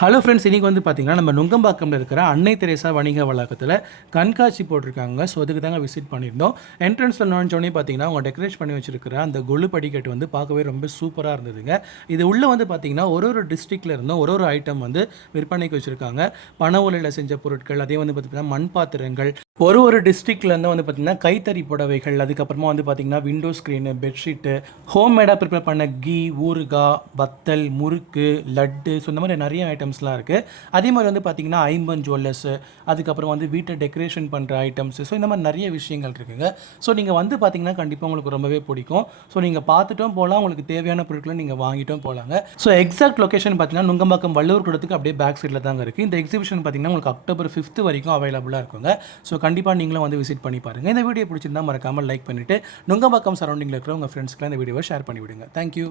Hello friends இன்றைக்கி வந்து பார்த்தீங்கன்னா நம்ம நுங்கம்பாக்கம்ல இருக்கிற அன்னை தெரேசா வணிக வளாகத்தில் கண்காட்சி போட்டிருக்காங்க. ஸோ அதுக்கு தாங்க விசிட் பண்ணியிருந்தோம். என்ட்ரன்ஸில் நுழைஞ்சோடனே பார்த்தீங்கன்னா அவங்க டெக்கரேட் பண்ணி வச்சிருக்கிற அந்த கொலு படிக்கட்டு வந்து பார்க்கவே ரொம்ப சூப்பராக இருந்ததுங்க. இது உள்ளே வந்து பார்த்தீங்கன்னா ஒரு ஒரு டிஸ்ட்ரிக்டில் இருந்தும் ஒரு ஒரு ஐட்டம் வந்து விற்பனைக்கு வச்சுருக்காங்க. பனை ஒலையில் செஞ்ச பொருட்கள் அதே வந்து பார்த்தீங்கன்னா மண் பாத்திரங்கள் ஒரு ஒரு டிஸ்ட்ரிக்ட்லேருந்து வந்து பார்த்தீங்கன்னா கைத்தறி புடவைகள் அதுக்கப்புறமா வந்து பார்த்தீங்கன்னா விண்டோ ஸ்க்ரீனு பெட்ஷீட்டு ஹோம் மேடாக ப்ரிப்பேர் பண்ண கீ ஊறுகாய் வத்தல் முறுக்கு லட்டு ஸோ இந்த மாதிரி நிறைய ஐட்டம்ஸ்லாம் இருக்குது அதே மாதிரி வந்து பார்த்தீங்கன்னா ஐம்பன் ஜுவல்லர்ஸு அதுக்கப்புறம் வந்து வீட்டை டெக்கரேஷன் பண்ணுற ஐட்டம்ஸு ஸோ இந்த மாதிரி நிறைய விஷயங்கள் இருக்குங்க. ஸோ நீங்கள் வந்து பார்த்தீங்கன்னா கண்டிப்பாக உங்களுக்கு ரொம்பவே பிடிக்கும். ஸோ நீங்கள் பார்த்துட்டும் போகலாம் உங்களுக்கு தேவையான பொருட்களை நீங்கள் வாங்கிட்டும் போகலாங்க. ஸோ எக்ஸாக்ட் லொகேஷன் பார்த்தீங்கன்னா நுங்கம்பாக்கம் வள்ளூர் கூடத்துக்கு அப்படியே பேக் சைடில் தாங்க இருக்குது இந்த எக்ஸிபிஷன் பார்த்தீங்கன்னா உங்களுக்கு அக்டோபர் ஃபிஃப்த் வரைக்கும் அவைலபிளாக இருக்குங்க. ஸோ கண்டிப்பாக நீங்களும் வந்து விசிட் பண்ணி பாருங்கள் இந்த வீடியோ பிடிச்சிருந்தா மறக்காமல் லைக் பண்ணிவிட்டு நுங்கம்பாக்கம் சரௌண்டிங்கில் இருக்கிற உங்கள் ஃப்ரெண்ட்ஸ்க்குலாம் இந்த வீடியோவை ஷேர் பண்ணிவிடுங்க. தேங்க்யூ